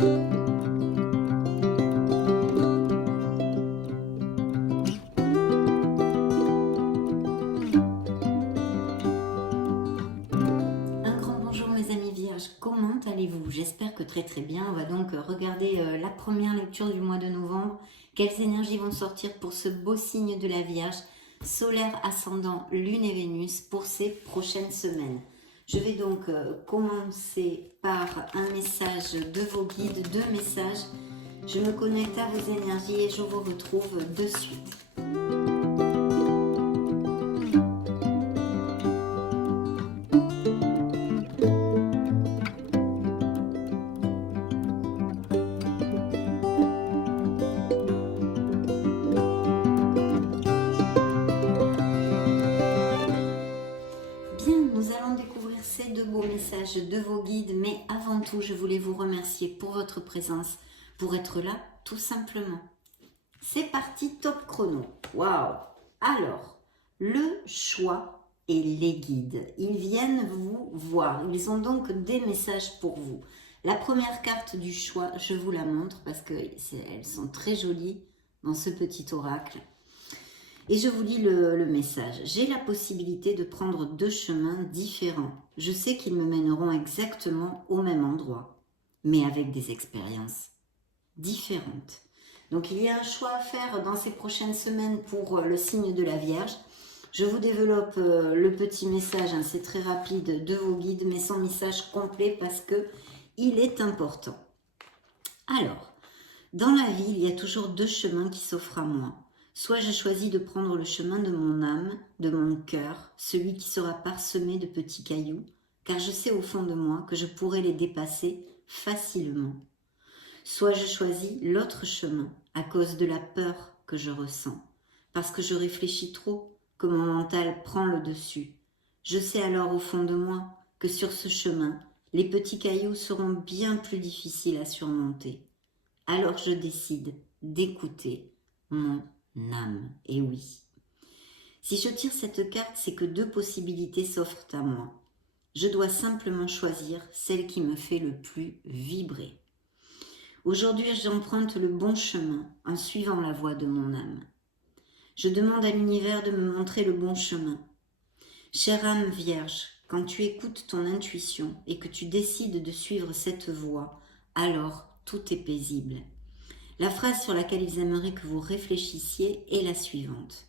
Un grand bonjour mes amis vierges, comment allez-vous? J'espère que très très bien. On va donc regarder la première lecture du mois de novembre. Quelles énergies vont sortir pour ce beau signe de la Vierge, solaire, ascendant, lune et Vénus pour ces prochaines semaines. Je vais donc commencer par un message de vos guides, deux messages. Je me connecte à vos énergies et je vous retrouve de suite. Bien, nous allons découvrir ces deux beaux messages de vos guides, mais avant tout, je voulais vous remercier pour votre présence, pour être là, tout simplement. C'est parti, top chrono. Waouh! Alors, le choix et les guides, ils viennent vous voir. Ils ont donc des messages pour vous. La première carte du choix, je vous la montre parce qu'elles sont très jolies dans ce petit oracle. Et je vous lis le message. J'ai la possibilité de prendre deux chemins différents. Je sais qu'ils me mèneront exactement au même endroit, mais avec des expériences différentes. Donc il y a un choix à faire dans ces prochaines semaines pour le signe de la Vierge. Je vous développe le petit message, hein, c'est très rapide, de vos guides, mais sans message complet parce que il est important. Alors, dans la vie, il y a toujours deux chemins qui s'offrent à moi. Soit je choisis de prendre le chemin de mon âme, de mon cœur, celui qui sera parsemé de petits cailloux, car je sais au fond de moi que je pourrai les dépasser facilement. Soit je choisis l'autre chemin à cause de la peur que je ressens, parce que je réfléchis trop, que mon mental prend le dessus. Je sais alors au fond de moi que sur ce chemin, les petits cailloux seront bien plus difficiles à surmonter. Alors je décide d'écouter mon âme. Et oui. Si je tire cette carte, c'est que deux possibilités s'offrent à moi. Je dois simplement choisir celle qui me fait le plus vibrer. Aujourd'hui, j'emprunte le bon chemin en suivant la voie de mon âme. Je demande à l'univers de me montrer le bon chemin. Chère âme vierge, quand tu écoutes ton intuition et que tu décides de suivre cette voie, alors tout est paisible. La phrase sur laquelle ils aimeraient que vous réfléchissiez est la suivante.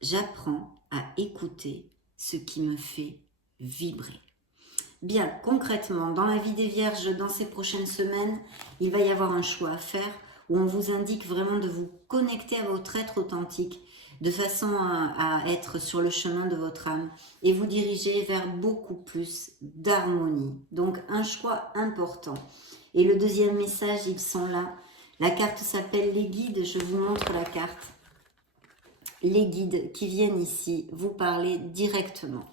J'apprends à écouter ce qui me fait vibrer. Bien, concrètement, dans la vie des Vierges, dans ces prochaines semaines, il va y avoir un choix à faire où on vous indique vraiment de vous connecter à votre être authentique de façon à être sur le chemin de votre âme et vous diriger vers beaucoup plus d'harmonie. Donc, un choix important. Et le deuxième message, ils sont là. La carte s'appelle les guides. Je vous montre la carte. Les guides qui viennent ici vous parler directement.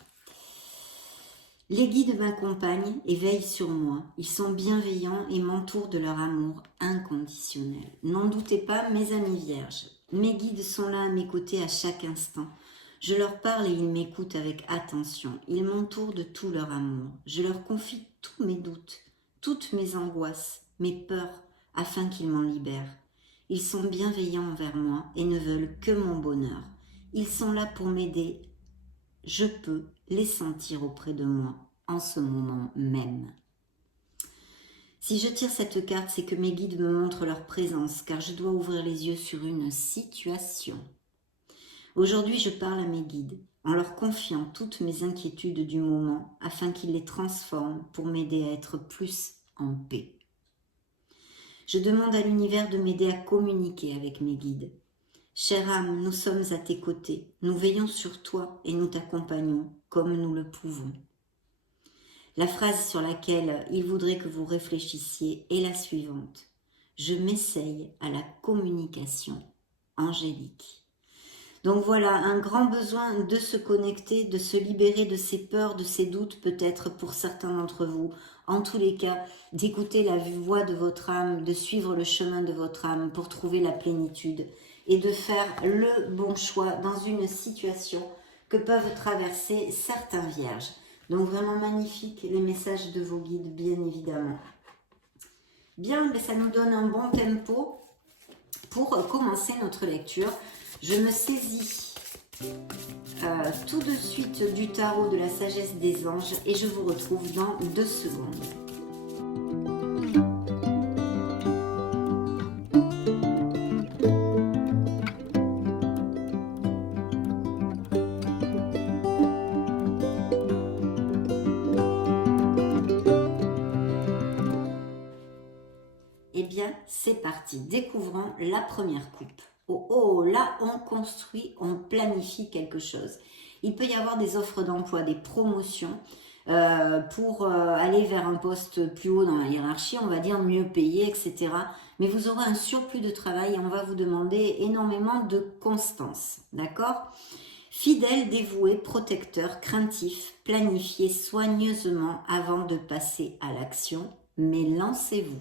Les guides m'accompagnent et veillent sur moi. Ils sont bienveillants et m'entourent de leur amour inconditionnel. N'en doutez pas, mes amis vierges. Mes guides sont là à mes côtés à chaque instant. Je leur parle et ils m'écoutent avec attention. Ils m'entourent de tout leur amour. Je leur confie tous mes doutes, toutes mes angoisses, mes peurs, afin qu'ils m'en libèrent. Ils sont bienveillants envers moi et ne veulent que mon bonheur. Ils sont là pour m'aider. Je peux les sentir auprès de moi en ce moment même. Si je tire cette carte, c'est que mes guides me montrent leur présence, car je dois ouvrir les yeux sur une situation. Aujourd'hui, je parle à mes guides, en leur confiant toutes mes inquiétudes du moment, afin qu'ils les transforment pour m'aider à être plus en paix. Je demande à l'univers de m'aider à communiquer avec mes guides. Chère âme, nous sommes à tes côtés, nous veillons sur toi et nous t'accompagnons comme nous le pouvons. La phrase sur laquelle il voudrait que vous réfléchissiez est la suivante. Je m'essaye à la communication angélique. Donc voilà, un grand besoin de se connecter, de se libérer de ses peurs, de ses doutes peut-être pour certains d'entre vous. En tous les cas, d'écouter la voix de votre âme, de suivre le chemin de votre âme pour trouver la plénitude et de faire le bon choix dans une situation que peuvent traverser certains vierges. Donc vraiment magnifique les messages de vos guides, bien évidemment. Bien, mais ça nous donne un bon tempo pour commencer notre lecture. Je me saisis tout de suite du tarot de la sagesse des anges et je vous retrouve dans 2 secondes. Eh bien, c'est parti. Découvrons la première coupe. Oh, oh, là, on construit, on planifie quelque chose. Il peut y avoir des offres d'emploi, des promotions pour aller vers un poste plus haut dans la hiérarchie, on va dire mieux payé, etc. Mais vous aurez un surplus de travail et on va vous demander énormément de constance. D'accord ? Fidèle, dévoué, protecteur, craintif, planifiez soigneusement avant de passer à l'action, mais lancez-vous.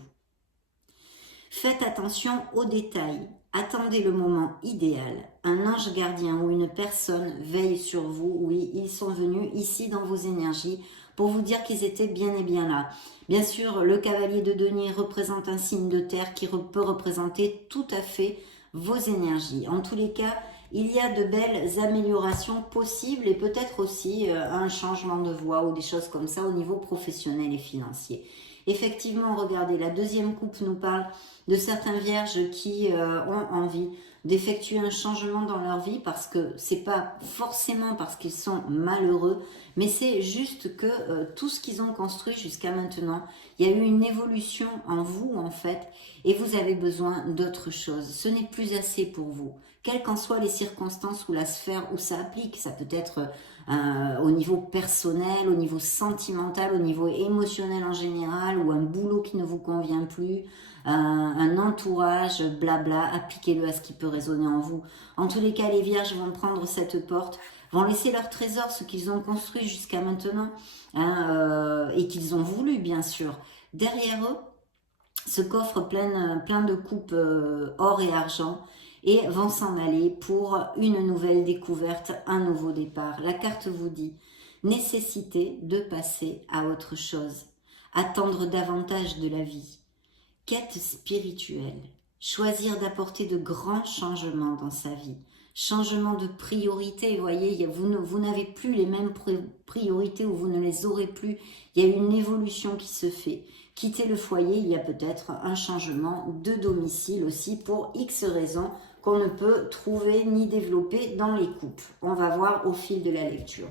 Faites attention aux détails. Attendez le moment idéal. Un ange gardien ou une personne veille sur vous. Oui, ils sont venus ici dans vos énergies pour vous dire qu'ils étaient bien et bien là. Bien sûr, le cavalier de denier représente un signe de terre qui peut représenter tout à fait vos énergies. En tous les cas, il y a de belles améliorations possibles et peut-être aussi un changement de voie ou des choses comme ça au niveau professionnel et financier. Effectivement, regardez, la deuxième coupe nous parle de certains vierges qui ont envie d'effectuer un changement dans leur vie parce que c'est pas forcément parce qu'ils sont malheureux, mais c'est juste que tout ce qu'ils ont construit jusqu'à maintenant, il y a eu une évolution en vous en fait et vous avez besoin d'autre chose. Ce n'est plus assez pour vous. Quelles qu'en soient les circonstances ou la sphère où ça applique, ça peut être au niveau personnel, au niveau sentimental, au niveau émotionnel en général, ou un boulot qui ne vous convient plus, un entourage, blabla, appliquez-le à ce qui peut résonner en vous. En tous les cas, les vierges vont prendre cette porte, vont laisser leur trésor, ce qu'ils ont construit jusqu'à maintenant, et qu'ils ont voulu, bien sûr. Derrière eux, ce coffre plein de coupes or et argent, et vont s'en aller pour une nouvelle découverte, un nouveau départ. La carte vous dit nécessité de passer à autre chose, attendre davantage de la vie, quête spirituelle, choisir d'apporter de grands changements dans sa vie, changement de priorité, vous voyez, vous n'avez plus les mêmes priorités ou vous ne les aurez plus, il y a une évolution qui se fait. Quitter le foyer, il y a peut-être un changement de domicile aussi pour X raisons qu'on ne peut trouver ni développer dans les couples. On va voir au fil de la lecture.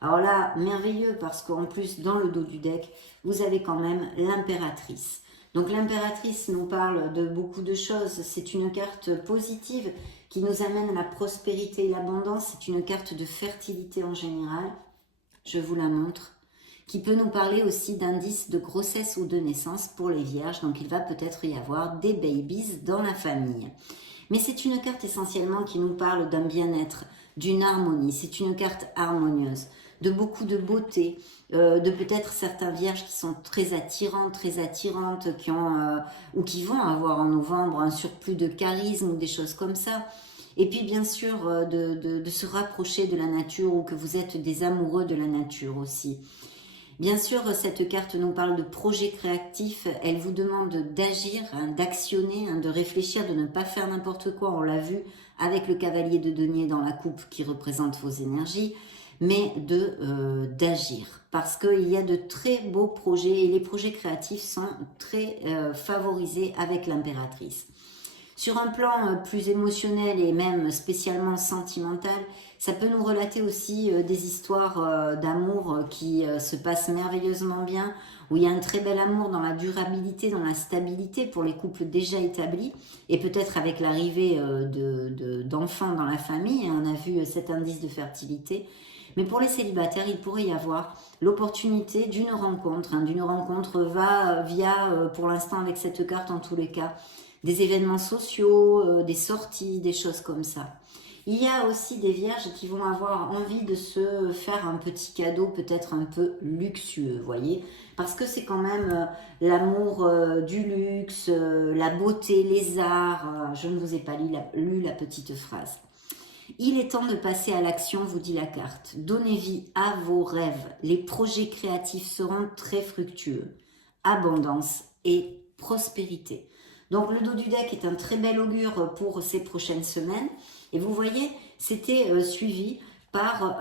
Alors là, merveilleux parce qu'en plus, dans le dos du deck, vous avez quand même l'impératrice. Donc l'impératrice nous parle de beaucoup de choses. C'est une carte positive qui nous amène à la prospérité et l'abondance. C'est une carte de fertilité en général. Je vous la montre. Qui peut nous parler aussi d'indices de grossesse ou de naissance pour les vierges. Donc il va peut-être y avoir des babies dans la famille. Mais c'est une carte essentiellement qui nous parle d'un bien-être, d'une harmonie. C'est une carte harmonieuse, de beaucoup de beauté, de peut-être certains vierges qui sont très attirantes, qui ont ou qui vont avoir en novembre un surplus de charisme ou des choses comme ça. Et puis bien sûr de se rapprocher de la nature ou que vous êtes des amoureux de la nature aussi. Bien sûr, cette carte nous parle de projets créatifs, elle vous demande d'agir, d'actionner, de réfléchir, de ne pas faire n'importe quoi, on l'a vu avec le cavalier de denier dans la coupe qui représente vos énergies, mais d'agir, parce qu'il y a de très beaux projets et les projets créatifs sont très favorisés avec l'impératrice. Sur un plan plus émotionnel et même spécialement sentimental, ça peut nous relater aussi des histoires d'amour qui se passent merveilleusement bien, où il y a un très bel amour dans la durabilité, dans la stabilité pour les couples déjà établis, et peut-être avec l'arrivée d'enfants dans la famille, on a vu cet indice de fertilité. Mais pour les célibataires, il pourrait y avoir l'opportunité d'une rencontre via, pour l'instant avec cette carte en tous les cas, des événements sociaux, des sorties, des choses comme ça. Il y a aussi des vierges qui vont avoir envie de se faire un petit cadeau peut-être un peu luxueux, vous voyez, parce que c'est quand même l'amour du luxe, la beauté, les arts. Je ne vous ai pas lu la petite phrase. Il est temps de passer à l'action, vous dit la carte. Donnez vie à vos rêves. Les projets créatifs seront très fructueux. Abondance et prospérité. Donc le dos du deck est un très bel augure pour ces prochaines semaines. Et vous voyez, c'était suivi par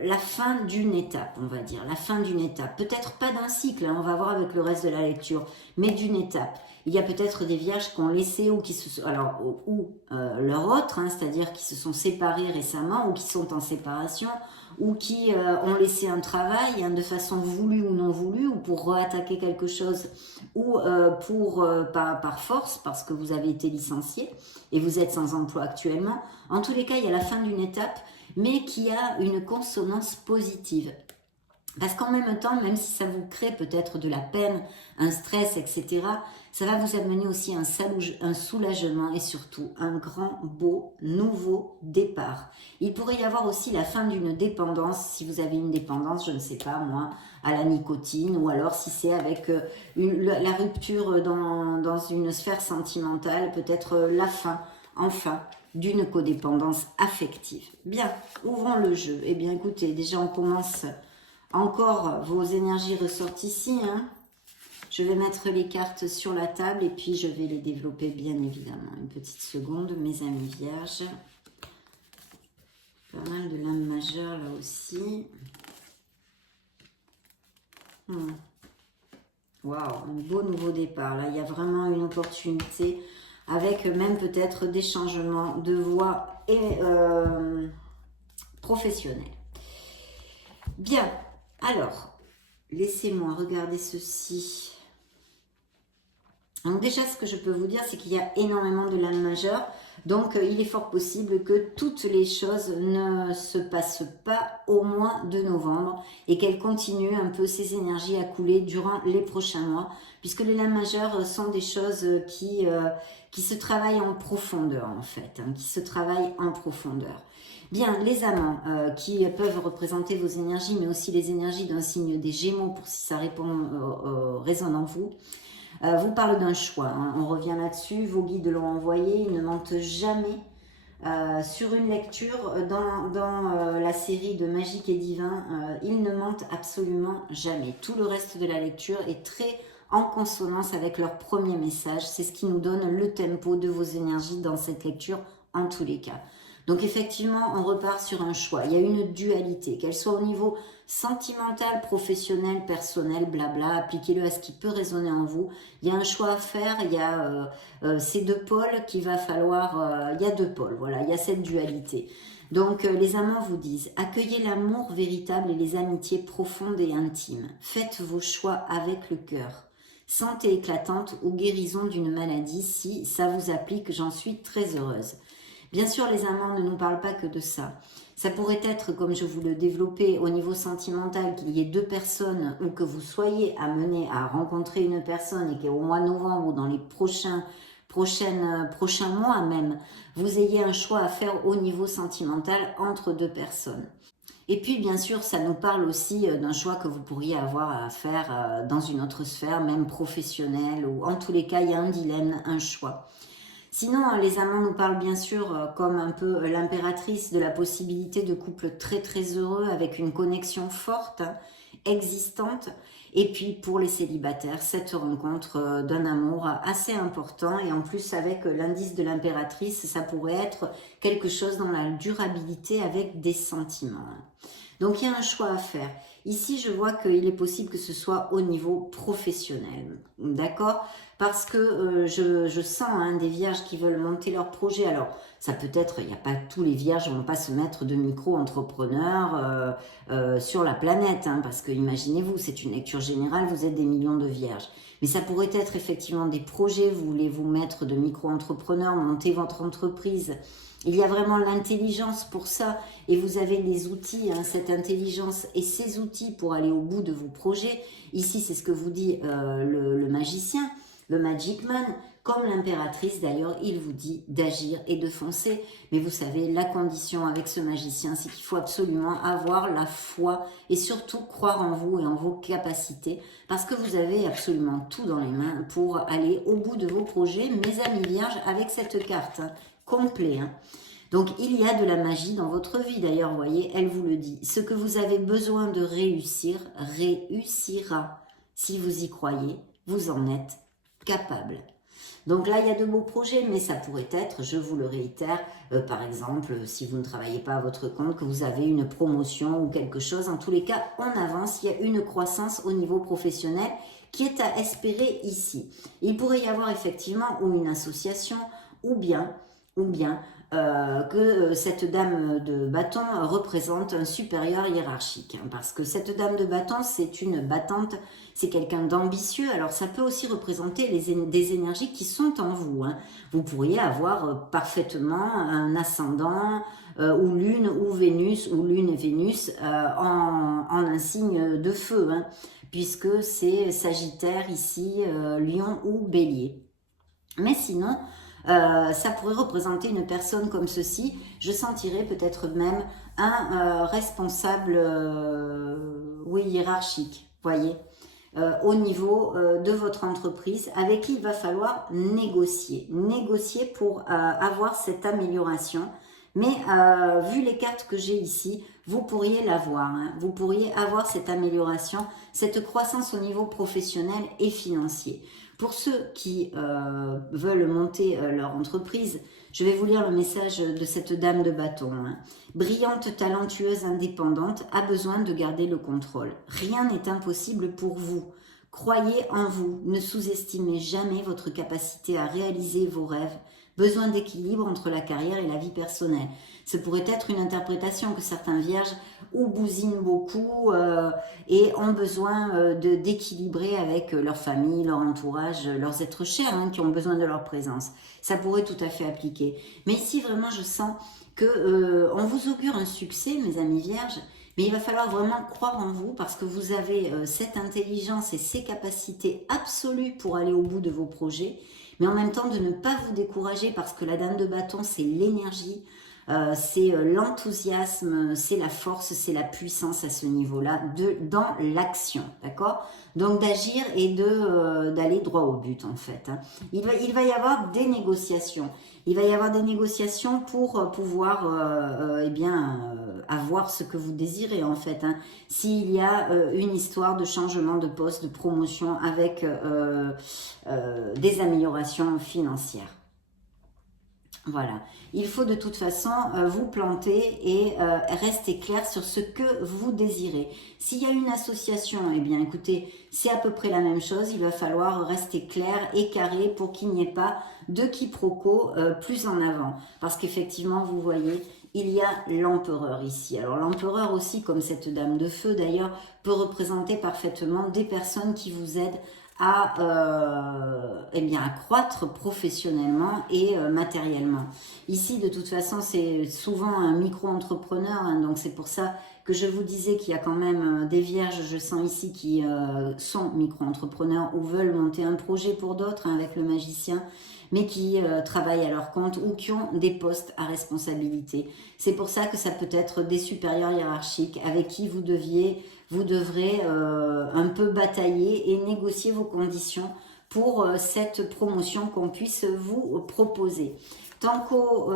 la fin d'une étape, on va dire, la fin d'une étape. Peut-être pas d'un cycle, hein, on va voir avec le reste de la lecture, mais d'une étape. Il y a peut-être des vierges qui ont laissé ou qui se alors ou leur autre, hein, c'est-à-dire qui se sont séparés récemment ou qui sont en séparation ou qui ont laissé un travail, hein, de façon voulue ou non voulue, ou pour réattaquer quelque chose, ou par force, parce que vous avez été licencié et vous êtes sans emploi actuellement. En tous les cas, il y a la fin d'une étape, mais qui a une consonance positive. Parce qu'en même temps, même si ça vous crée peut-être de la peine, un stress, etc., ça va vous amener aussi un soulagement et surtout un grand, beau, nouveau départ. Il pourrait y avoir aussi la fin d'une dépendance, si vous avez une dépendance, je ne sais pas moi, à la nicotine, ou alors si c'est avec la rupture dans une sphère sentimentale, peut-être la fin, enfin, d'une codépendance affective. Bien, ouvrons le jeu. Eh bien écoutez, déjà on commence... Encore, vos énergies ressortent ici. Hein. Je vais mettre les cartes sur la table et puis je vais les développer bien évidemment. Une petite seconde, mes amis vierges. Pas mal de lames majeures là aussi. Waouh, un beau nouveau départ. Là, il y a vraiment une opportunité avec même peut-être des changements de voie et professionnels. Bien. Alors, laissez-moi regarder ceci. Donc déjà, ce que je peux vous dire, c'est qu'il y a énormément de lames majeures. Donc, il est fort possible que toutes les choses ne se passent pas au mois de novembre et qu'elles continuent un peu ces énergies à couler durant les prochains mois, puisque les lames majeures sont des choses qui se travaillent en profondeur, en fait, hein, qui se travaillent en profondeur. Bien, les amants qui peuvent représenter vos énergies, mais aussi les énergies d'un signe des Gémeaux, pour si ça résonne en vous, vous parle d'un choix. Hein. On revient là-dessus, vos guides l'ont envoyé, ils ne mentent jamais. Sur une lecture dans la série de Magique et Divin, ils ne mentent absolument jamais. Tout le reste de la lecture est très en consonance avec leur premier message. C'est ce qui nous donne le tempo de vos énergies dans cette lecture en tous les cas. Donc effectivement, on repart sur un choix. Il y a une dualité, qu'elle soit au niveau sentimental, professionnel, personnel, blabla. Appliquez-le à ce qui peut résonner en vous. Il y a un choix à faire. Il y a ces deux pôles qu'il va falloir... il y a deux pôles, voilà. Il y a cette dualité. Donc les amants vous disent, accueillez l'amour véritable et les amitiés profondes et intimes. Faites vos choix avec le cœur. Santé éclatante ou guérison d'une maladie, si ça vous applique, j'en suis très heureuse. Bien sûr, les amants ne nous parlent pas que de ça. Ça pourrait être, comme je vous le développais, au niveau sentimental, qu'il y ait deux personnes ou que vous soyez amené à rencontrer une personne et qu'au mois de novembre ou dans les prochains mois même, vous ayez un choix à faire au niveau sentimental entre deux personnes. Et puis, bien sûr, ça nous parle aussi d'un choix que vous pourriez avoir à faire dans une autre sphère, même professionnelle, ou en tous les cas, il y a un dilemme, un choix. Sinon, les amants nous parlent bien sûr comme un peu l'impératrice de la possibilité de couples très très heureux avec une connexion forte, existante. Et puis pour les célibataires, cette rencontre d'un amour assez important et en plus avec l'indice de l'impératrice, ça pourrait être quelque chose dans la durabilité avec des sentiments. Donc il y a un choix à faire. Ici, je vois qu'il est possible que ce soit au niveau professionnel, d'accord? Parce que je sens des vierges qui veulent monter leur projet. Alors, ça peut être, il n'y a pas tous les vierges ne vont pas se mettre de micro-entrepreneurs sur la planète, hein, parce que imaginez-vous, c'est une lecture générale, vous êtes des millions de vierges. Mais ça pourrait être effectivement des projets, vous voulez vous mettre de micro-entrepreneurs, monter votre entreprise. Il y a vraiment l'intelligence pour ça et vous avez les outils, hein, cette intelligence et ces outils pour aller au bout de vos projets. Ici, c'est ce que vous dit le magicien, le Magic Man, comme l'impératrice d'ailleurs, il vous dit d'agir et de foncer. Mais vous savez, la condition avec ce magicien, c'est qu'il faut absolument avoir la foi et surtout croire en vous et en vos capacités parce que vous avez absolument tout dans les mains pour aller au bout de vos projets, mes amis vierges, avec cette carte. Hein, complet. Hein. Donc, il y a de la magie dans votre vie. D'ailleurs, vous voyez, elle vous le dit. Ce que vous avez besoin de réussir, réussira. Si vous y croyez, vous en êtes capable. Donc là, il y a de beaux projets, mais ça pourrait être, je vous le réitère, par exemple, si vous ne travaillez pas à votre compte, que vous avez une promotion ou quelque chose. En tous les cas, on avance, il y a une croissance au niveau professionnel qui est à espérer ici. Il pourrait y avoir effectivement ou une association ou bien que cette dame de bâton représente un supérieur hiérarchique. Hein, parce que cette dame de bâton, c'est une battante, c'est quelqu'un d'ambitieux. Alors ça peut aussi représenter des énergies qui sont en vous. Hein. Vous pourriez avoir parfaitement un ascendant ou lune ou Vénus ou lune et Vénus en un signe de feu. Hein, puisque c'est Sagittaire ici, Lion ou Bélier. Mais sinon, ça pourrait représenter une personne comme ceci. Je sentirais peut-être même un responsable oui, hiérarchique, voyez, au niveau de votre entreprise avec qui il va falloir négocier. Négocier pour avoir cette amélioration. Mais vu les cartes que j'ai ici, vous pourriez l'avoir. Hein. Vous pourriez avoir cette amélioration, cette croissance au niveau professionnel et financier. Pour ceux qui veulent monter leur entreprise, je vais vous lire le message de cette dame de bâton. Hein. Brillante, talentueuse, indépendante, a besoin de garder le contrôle. Rien n'est impossible pour vous. Croyez en vous. Ne sous-estimez jamais votre capacité à réaliser vos rêves. Besoin d'équilibre entre la carrière et la vie personnelle. Ce pourrait être une interprétation que certains vierges ou bousinent beaucoup et ont besoin d'équilibrer avec leur famille, leur entourage, leurs êtres chers hein, qui ont besoin de leur présence. Ça pourrait tout à fait appliquer. Mais ici, vraiment, je sens que on vous augure un succès, mes amis vierges, mais il va falloir vraiment croire en vous parce que vous avez cette intelligence et ces capacités absolues pour aller au bout de vos projets. Mais en même temps, de ne pas vous décourager parce que la dame de bâton, c'est l'énergie, c'est l'enthousiasme, c'est la force, c'est la puissance à ce niveau-là, dans l'action, d'accord? Donc d'agir et d'aller droit au but, en fait. Hein. Il va y avoir des négociations. Il va y avoir des négociations pour pouvoir avoir ce que vous désirez, en fait. Hein. S'il y a une histoire de changement de poste, de promotion avec des améliorations financières. Voilà, il faut de toute façon vous planter et rester clair sur ce que vous désirez. S'il y a une association, eh bien écoutez, c'est à peu près la même chose. Il va falloir rester clair et carré pour qu'il n'y ait pas de quiproquo plus en avant. Parce qu'effectivement, vous voyez, il y a l'empereur ici. Alors l'empereur aussi, comme cette dame de feu d'ailleurs, peut représenter parfaitement des personnes qui vous aident à croître professionnellement et matériellement. Ici, de toute façon, c'est souvent un micro-entrepreneur, hein, donc c'est pour ça que je vous disais qu'il y a quand même des vierges, je sens ici, qui sont micro-entrepreneurs ou veulent monter un projet pour d'autres hein, avec le magicien, mais qui travaillent à leur compte ou qui ont des postes à responsabilité. C'est pour ça que ça peut être des supérieurs hiérarchiques avec qui vous devrez un peu batailler et négocier vos conditions pour cette promotion qu'on puisse vous proposer. Tant qu'aux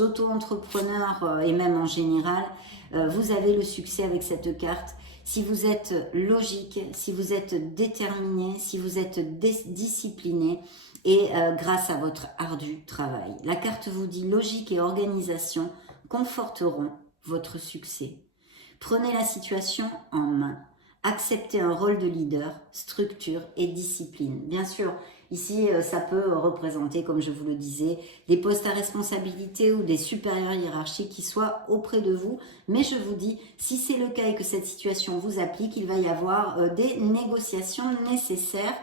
auto-entrepreneurs et même en général, vous avez le succès avec cette carte. Si vous êtes logique, si vous êtes déterminé, si vous êtes discipliné et grâce à votre ardu travail. La carte vous dit logique et organisation conforteront votre succès. Prenez la situation en main. Acceptez un rôle de leader, structure et discipline. Bien sûr, ici, ça peut représenter, comme je vous le disais, des postes à responsabilité ou des supérieurs hiérarchiques qui soient auprès de vous. Mais je vous dis, si c'est le cas et que cette situation vous applique, il va y avoir des négociations nécessaires.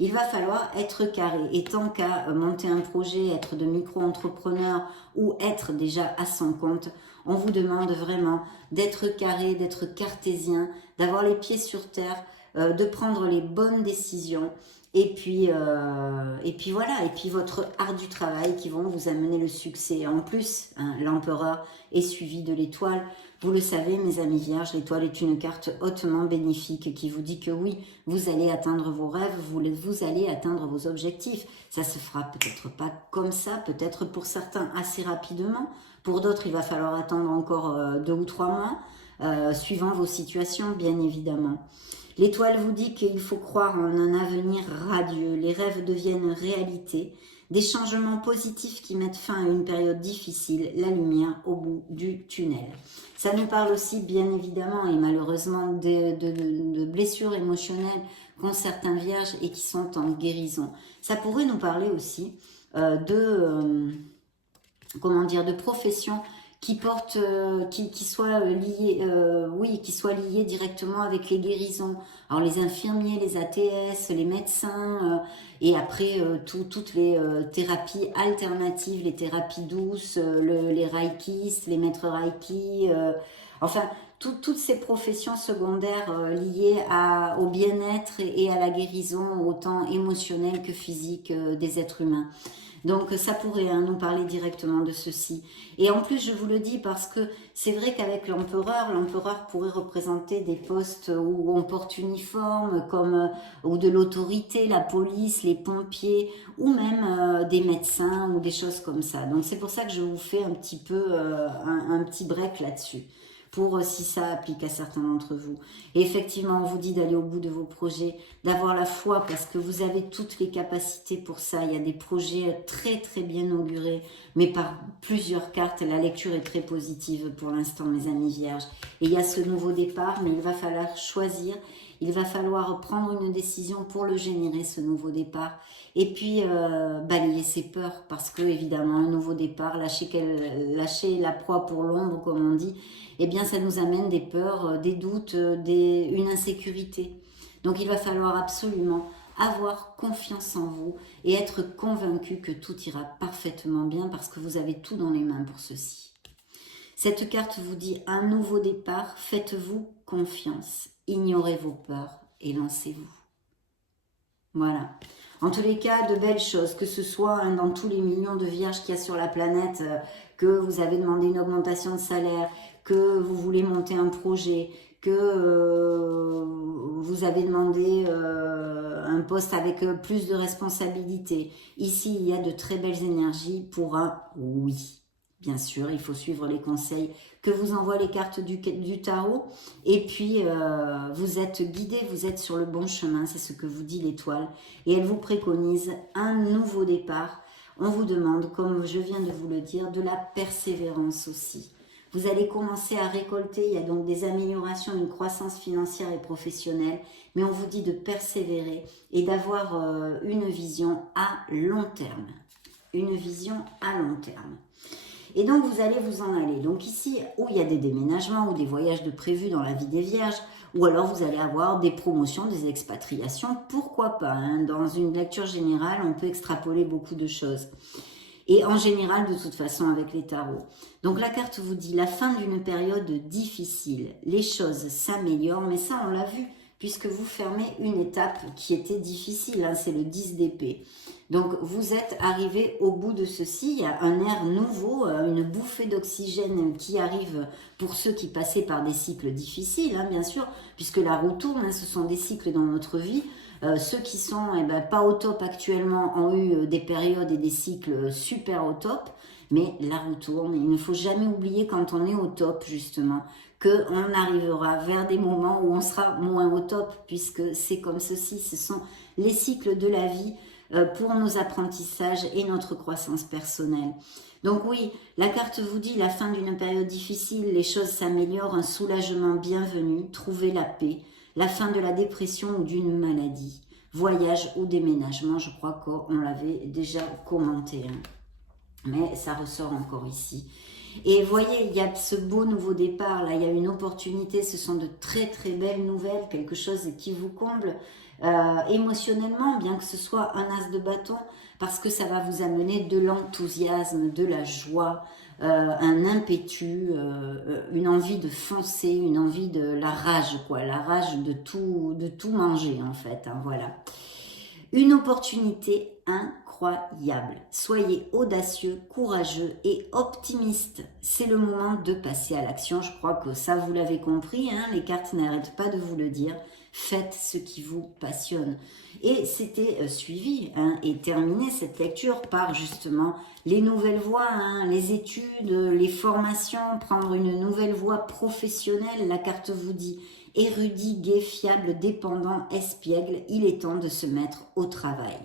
Il va falloir être carré. Et tant qu'à monter un projet, être de micro-entrepreneur ou être déjà à son compte, on vous demande vraiment d'être carré, d'être cartésien, d'avoir les pieds sur terre, de prendre les bonnes décisions. Et puis voilà, et puis votre ardu travail qui vont vous amener le succès. En plus, hein, l'empereur est suivi de l'étoile. Vous le savez, mes amis vierges, l'étoile est une carte hautement bénéfique qui vous dit que oui, vous allez atteindre vos rêves, vous allez atteindre vos objectifs. Ça se fera peut-être pas comme ça, peut-être pour certains assez rapidement. Pour d'autres, il va falloir attendre encore 2 ou 3 mois, suivant vos situations, bien évidemment. L'étoile vous dit qu'il faut croire en un avenir radieux. Les rêves deviennent réalité. Des changements positifs qui mettent fin à une période difficile. La lumière au bout du tunnel. Ça nous parle aussi, bien évidemment, et malheureusement, de blessures émotionnelles qu'ont certains vierges et qui sont en guérison. Ça pourrait nous parler aussi de professions qui portent, qui soient liées, qui soient liées directement avec les guérisons. Alors les infirmiers, les ATS, les médecins, et après toutes les thérapies alternatives, les thérapies douces, les reikis, les maîtres reiki, enfin toutes ces professions secondaires liées au bien-être et à la guérison, autant émotionnelle que physique des êtres humains. Donc ça pourrait nous parler directement de ceci. Et en plus, je vous le dis parce que c'est vrai qu'avec l'empereur pourrait représenter des postes où on porte uniforme, ou de l'autorité, la police, les pompiers, ou même des médecins ou des choses comme ça. Donc c'est pour ça que je vous fais un petit peu un petit break là-dessus, pour si ça applique à certains d'entre vous. Et effectivement, on vous dit d'aller au bout de vos projets, d'avoir la foi, parce que vous avez toutes les capacités pour ça. Il y a des projets très très bien augurés, mais par plusieurs cartes. La lecture est très positive pour l'instant, mes amis vierges. Et il y a ce nouveau départ, mais il va falloir choisir. Il va falloir prendre une décision pour le générer, ce nouveau départ. Et puis, balayer ses peurs, parce que, évidemment, un nouveau départ, lâcher la proie pour l'ombre, comme on dit, eh bien, ça nous amène des peurs, des doutes, une insécurité. Donc, il va falloir absolument avoir confiance en vous et être convaincu que tout ira parfaitement bien, parce que vous avez tout dans les mains pour ceci. Cette carte vous dit un nouveau départ, faites-vous confiance, ignorez vos peurs et lancez-vous. Voilà. En tous les cas, de belles choses, que ce soit dans tous les millions de vierges qu'il y a sur la planète, que vous avez demandé une augmentation de salaire, que vous voulez monter un projet, que vous avez demandé un poste avec plus de responsabilités. Ici, il y a de très belles énergies pour un oui. Bien sûr, il faut suivre les conseils que vous envoient les cartes du tarot. Et puis, vous êtes guidé, vous êtes sur le bon chemin, c'est ce que vous dit l'étoile. Et elle vous préconise un nouveau départ. On vous demande, comme je viens de vous le dire, de la persévérance aussi. Vous allez commencer à récolter, il y a donc des améliorations, une croissance financière et professionnelle, mais on vous dit de persévérer et d'avoir une vision à long terme. Une vision à long terme. Et donc, vous allez vous en aller. Donc ici, où il y a des déménagements ou des voyages de prévus dans la vie des vierges, ou alors vous allez avoir des promotions, des expatriations, pourquoi pas. Dans une lecture générale, on peut extrapoler beaucoup de choses. Et en général, de toute façon, avec les tarots. Donc la carte vous dit la fin d'une période difficile. Les choses s'améliorent, mais ça, on l'a vu, puisque vous fermez une étape qui était difficile. C'est le 10 d'épée. Donc, vous êtes arrivé au bout de ceci. Il y a un air nouveau, une bouffée d'oxygène qui arrive pour ceux qui passaient par des cycles difficiles, bien sûr, puisque la roue tourne, ce sont des cycles dans notre vie. Ceux qui sont pas au top actuellement ont eu des périodes et des cycles super au top, mais la roue tourne. Il ne faut jamais oublier quand on est au top, justement, qu'on arrivera vers des moments où on sera moins au top, puisque c'est comme ceci, ce sont les cycles de la vie, pour nos apprentissages et notre croissance personnelle. Donc oui, la carte vous dit la fin d'une période difficile, les choses s'améliorent, un soulagement bienvenu, trouver la paix, la fin de la dépression ou d'une maladie, voyage ou déménagement, je crois qu'on l'avait déjà commenté, mais ça ressort encore ici. Et voyez, il y a ce beau nouveau départ, là, il y a une opportunité, ce sont de très très belles nouvelles, quelque chose qui vous comble émotionnellement, bien que ce soit un as de bâton, parce que ça va vous amener de l'enthousiasme, de la joie, un impétu, une envie de foncer, une envie de la rage, la rage de tout manger en fait, voilà. Une opportunité incroyable. Soyez audacieux, courageux et optimiste. C'est le moment de passer à l'action. Je crois que ça, vous l'avez compris. Les cartes n'arrêtent pas de vous le dire. Faites ce qui vous passionne. Et c'était suivi et terminé cette lecture par justement les nouvelles voies, les études, les formations, prendre une nouvelle voie professionnelle. La carte vous dit Érudit, gai, fiable, dépendant, espiègle, il est temps de se mettre au travail.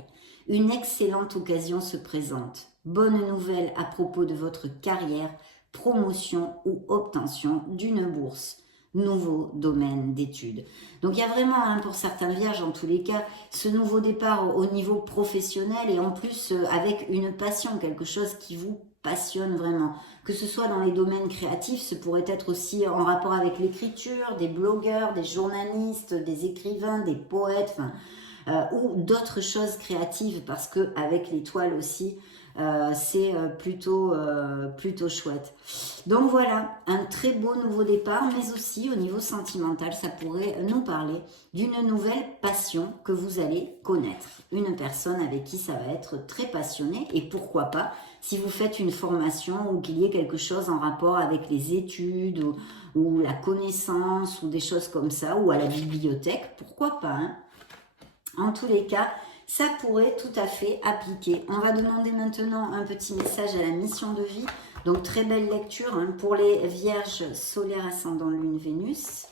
Une excellente occasion se présente. Bonne nouvelle à propos de votre carrière, promotion ou obtention d'une bourse. Nouveau domaine d'études. Donc il y a vraiment, pour certains vierges en tous les cas, ce nouveau départ au niveau professionnel et en plus avec une passion, quelque chose qui vous passionne vraiment. Que ce soit dans les domaines créatifs, ce pourrait être aussi en rapport avec l'écriture, des blogueurs, des journalistes, des écrivains, des poètes, ou d'autres choses créatives, parce que avec l'étoile aussi, c'est plutôt chouette. Donc voilà, un très beau nouveau départ, mais aussi au niveau sentimental, ça pourrait nous parler d'une nouvelle passion que vous allez connaître. Une personne avec qui ça va être très passionné, et pourquoi pas, si vous faites une formation ou qu'il y ait quelque chose en rapport avec les études ou la connaissance ou des choses comme ça, ou à la bibliothèque, pourquoi pas, hein. En tous les cas, ça pourrait tout à fait appliquer. On va demander maintenant un petit message à la mission de vie. Donc très belle lecture pour les vierges solaires ascendant lune Vénus.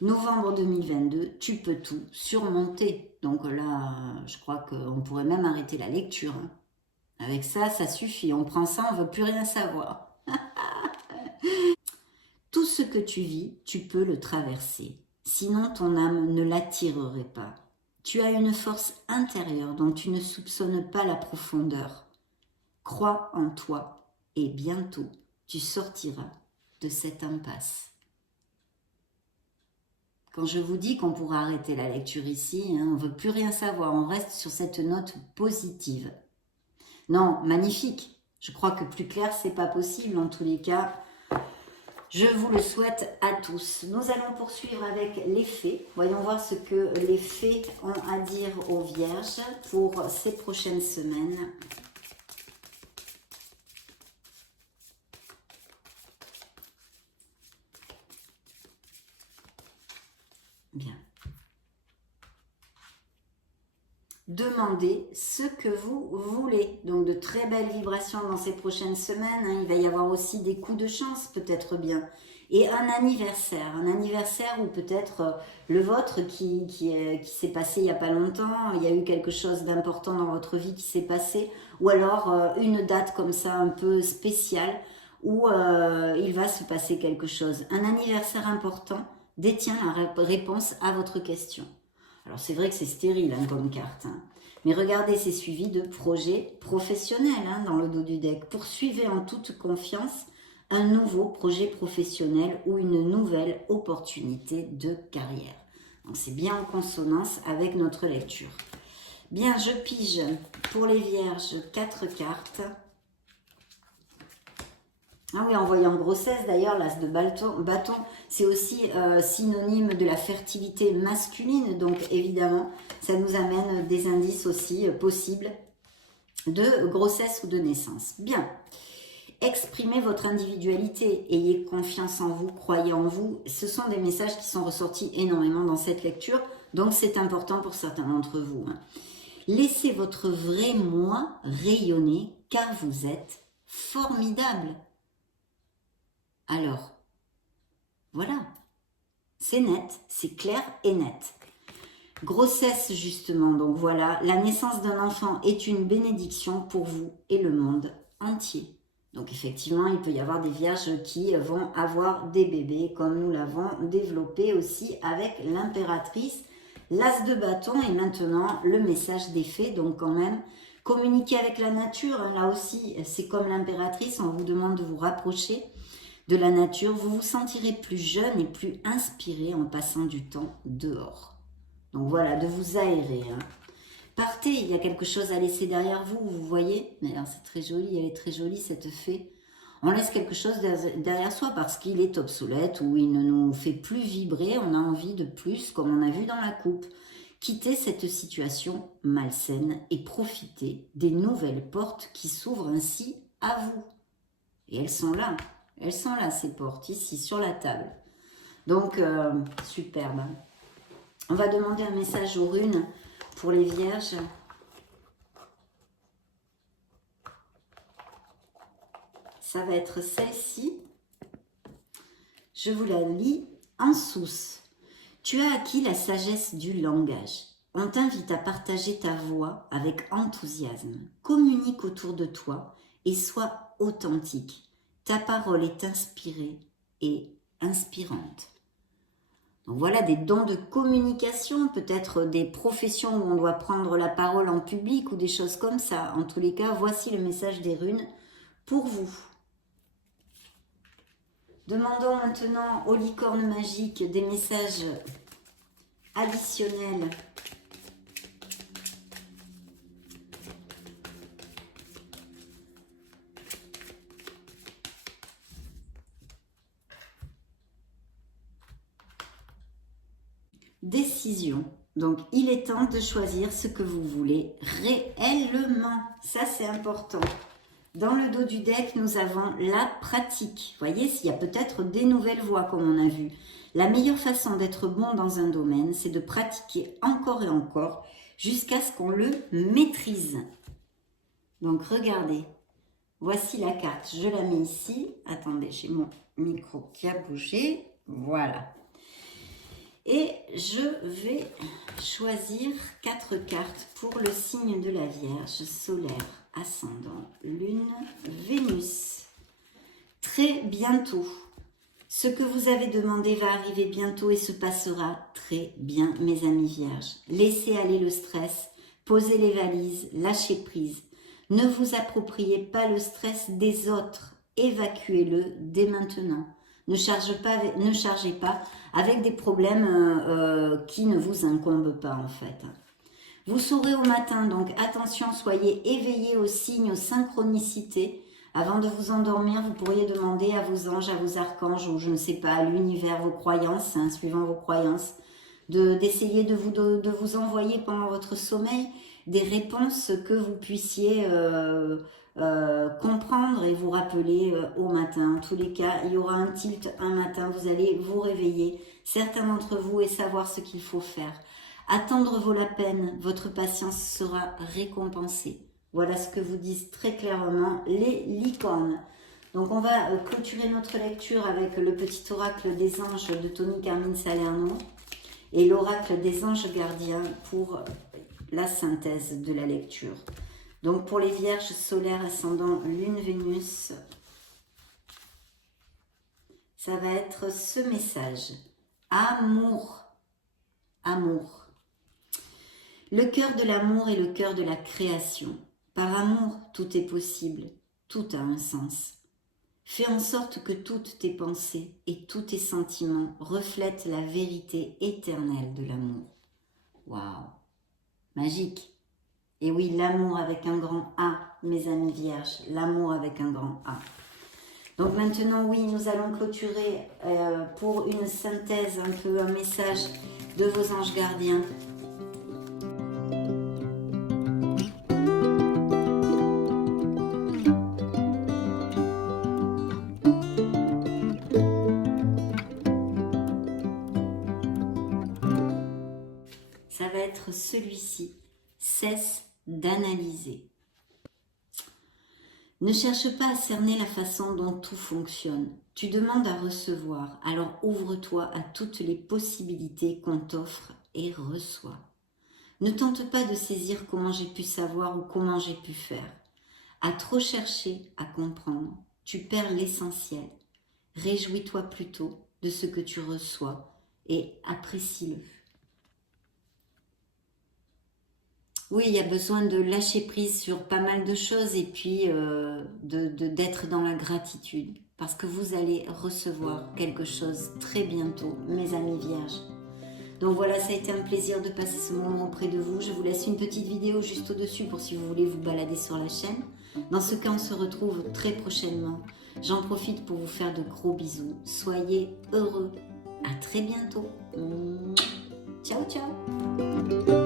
Novembre 2022, tu peux tout surmonter. Donc là, je crois qu'on pourrait même arrêter la lecture. Avec ça, ça suffit. On prend ça, on ne veut plus rien savoir. Tout ce que tu vis, tu peux le traverser. Sinon, ton âme ne l'attirerait pas. Tu as une force intérieure dont tu ne soupçonnes pas la profondeur. Crois en toi et bientôt, tu sortiras de cette impasse. Quand je vous dis qu'on pourra arrêter la lecture ici, on ne veut plus rien savoir, on reste sur cette note positive. Non, magnifique. Je crois que plus clair, c'est pas possible en tous les cas. Je vous le souhaite à tous. Nous allons poursuivre avec les fées. Voyons voir ce que les fées ont à dire aux vierges pour ces prochaines semaines. Bien. Demandez ce que vous voulez. Donc de très belles vibrations dans ces prochaines semaines. Il va y avoir aussi des coups de chance, peut-être bien. Et un anniversaire ou peut-être le vôtre qui s'est passé il n'y a pas longtemps. Il y a eu quelque chose d'important dans votre vie qui s'est passé. Ou alors une date comme ça un peu spéciale où il va se passer quelque chose. Un anniversaire important détient la réponse à votre question. Alors c'est vrai que c'est stérile comme carte, mais regardez, c'est suivi de projets professionnels dans le dos du deck. Poursuivez en toute confiance un nouveau projet professionnel ou une nouvelle opportunité de carrière. Donc c'est bien en consonance avec notre lecture. Bien, je pige pour les vierges 4 cartes. Ah oui, en voyant grossesse, d'ailleurs, l'as de bâton, c'est aussi synonyme de la fertilité masculine. Donc, évidemment, ça nous amène des indices aussi possibles de grossesse ou de naissance. Bien, exprimez votre individualité, ayez confiance en vous, croyez en vous. Ce sont des messages qui sont ressortis énormément dans cette lecture, donc c'est important pour certains d'entre vous. Laissez votre vrai moi rayonner, car vous êtes formidable. Alors, voilà, c'est net, c'est clair et net. Grossesse justement, donc voilà, la naissance d'un enfant est une bénédiction pour vous et le monde entier. Donc effectivement, il peut y avoir des vierges qui vont avoir des bébés, comme nous l'avons développé aussi avec l'impératrice, l'as de bâton et maintenant le message des fées, donc quand même, communiquer avec la nature, là aussi, c'est comme l'impératrice, on vous demande de vous rapprocher de la nature, vous vous sentirez plus jeune et plus inspiré en passant du temps dehors. Donc voilà, de vous aérer. Partez, il y a quelque chose à laisser derrière vous, vous voyez. Alors c'est très joli, elle est très jolie cette fée. On laisse quelque chose derrière soi parce qu'il est obsolète ou il ne nous fait plus vibrer, on a envie de plus, comme on a vu dans la coupe. Quittez cette situation malsaine et profitez des nouvelles portes qui s'ouvrent ainsi à vous. Et elles sont là. Elles sont là, ces portes, ici, sur la table. Donc, superbe. On va demander un message aux runes pour les vierges. Ça va être celle-ci. Je vous la lis. En Sousse, tu as acquis la sagesse du langage. On t'invite à partager ta voix avec enthousiasme. Communique autour de toi et sois authentique. Ta parole est inspirée et inspirante. Donc voilà des dons de communication, peut-être des professions où on doit prendre la parole en public ou des choses comme ça. En tous les cas, voici le message des runes pour vous. Demandons maintenant aux licornes magiques des messages additionnels. Décision. Donc, il est temps de choisir ce que vous voulez réellement. Ça, c'est important. Dans le dos du deck, nous avons la pratique. Vous voyez, s'il y a peut-être des nouvelles voies, comme on a vu. La meilleure façon d'être bon dans un domaine, c'est de pratiquer encore et encore jusqu'à ce qu'on le maîtrise. Donc, regardez. Voici la carte. Je la mets ici. Attendez, j'ai mon micro qui a bougé. Voilà. Et je vais choisir 4 cartes pour le signe de la Vierge, solaire, ascendant, lune, Vénus. Très bientôt, ce que vous avez demandé va arriver bientôt et se passera très bien, mes amis vierges. Laissez aller le stress, posez les valises, lâchez prise. Ne vous appropriez pas le stress des autres, évacuez-le dès maintenant. Ne chargez pas avec des problèmes qui ne vous incombent pas en fait. Vous saurez au matin, donc attention, soyez éveillés aux signes, aux synchronicités. Avant de vous endormir, vous pourriez demander à vos anges, à vos archanges, ou je ne sais pas, à l'univers, vos croyances, suivant vos croyances, d'essayer de vous envoyer pendant votre sommeil des réponses que vous puissiez comprendre et vous rappeler au matin. En tous les cas, il y aura un tilt un matin, vous allez vous réveiller, certains d'entre vous, et savoir ce qu'il faut faire. Attendre vaut la peine, votre patience sera récompensée. Voilà ce que vous disent très clairement les licornes. Donc on va clôturer notre lecture avec le petit oracle des anges de Tony Carmine Salerno et l'oracle des anges gardiens pour la synthèse de la lecture. Donc pour les vierges solaires ascendant lune Vénus, ça va être ce message. Amour. Amour. Le cœur de l'amour est le cœur de la création. Par amour, tout est possible, tout a un sens. Fais en sorte que toutes tes pensées et tous tes sentiments reflètent la vérité éternelle de l'amour. Waouh! Magique! Et oui, l'amour avec un grand A, mes amis vierges, l'amour avec un grand A. Donc maintenant, oui, nous allons clôturer pour une synthèse, un peu un message de vos anges gardiens. Ça va être celui-ci. Cesse d'analyser. Ne cherche pas à cerner la façon dont tout fonctionne. Tu demandes à recevoir, alors ouvre-toi à toutes les possibilités qu'on t'offre et reçois. Ne tente pas de saisir comment j'ai pu savoir ou comment j'ai pu faire. À trop chercher à comprendre, tu perds l'essentiel. Réjouis-toi plutôt de ce que tu reçois et apprécie-le. Oui, il y a besoin de lâcher prise sur pas mal de choses et puis d'être dans la gratitude parce que vous allez recevoir quelque chose très bientôt, mes amis vierges. Donc voilà, ça a été un plaisir de passer ce moment auprès de vous. Je vous laisse une petite vidéo juste au-dessus pour si vous voulez vous balader sur la chaîne. Dans ce cas, on se retrouve très prochainement. J'en profite pour vous faire de gros bisous. Soyez heureux. À très bientôt. Ciao, ciao.